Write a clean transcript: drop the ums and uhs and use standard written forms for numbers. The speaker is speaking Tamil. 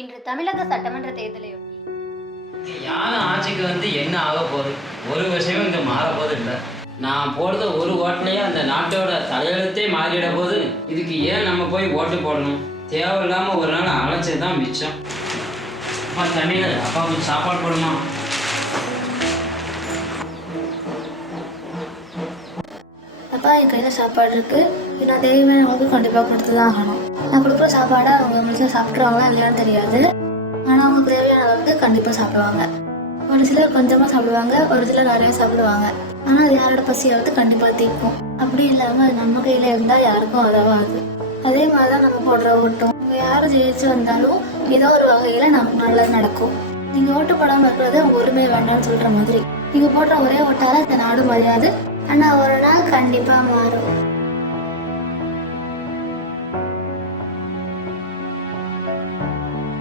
இன்று தமிழக சட்டமன்ற தேர்தலையொட்டி யானை ஆட்சிக்கு என்ன ஆக போகுது? ஒரு விஷயமும் இங்கே மாற போது இல்லை. நான் போடுற ஒரு ஓட்டுலேயே அந்த நாட்டோட தலையெழுத்தே மாறிட போது. இதுக்கு ஏன் நம்ம போய் ஓட்டு போடணும்? தேவையில்லாமல் ஒரு நாள் அழைச்சது தான் மிச்சம். அப்பா தமிழ், அப்பா கொஞ்சம் சாப்பாடு போடுமா? அப்பா என் கையில் சாப்பாடு இருக்குது, நான் தெய்வமே அவங்களுக்கு கண்டிப்பாக கொடுத்து தான் ஆகணும். நான் கொடுக்குற சாப்பாடை அவங்க வீட்டில் சாப்பிட்ருவாங்களா இல்லையான்னு தெரியாது, ஆனால் அவங்களுக்கு தேவையான அளவுக்கு கண்டிப்பாக சாப்பிடுவாங்க. ஒரு சிலர் கொஞ்சமாக சாப்பிடுவாங்க, ஒரு சிலர் நிறையா சாப்பிடுவாங்க. ஆனால் அது யாரோட பசியாவது கண்டிப்பாக தீர்க்கும். அப்படி இல்லாமல் அது நம்ம கையில் இருந்தால் யாருக்கும் உதவாது. அதே மாதிரி தான் நம்ம போடுற ஓட்டும். நீங்கள் யாரும் ஜெயிச்சு வந்தாலும் ஏதோ ஒரு வகையில் நமக்கு நல்லது நடக்கும். நீங்கள் ஓட்டு போடாமல் இருக்கிறது உரிமை வேண்டாம்னு சொல்கிற மாதிரி. நீங்கள் போடுற ஒரே ஓட்டால் இந்த நாடு மரியாதை, ஆனால் ஒரு நாள் கண்டிப்பாக மாறும்.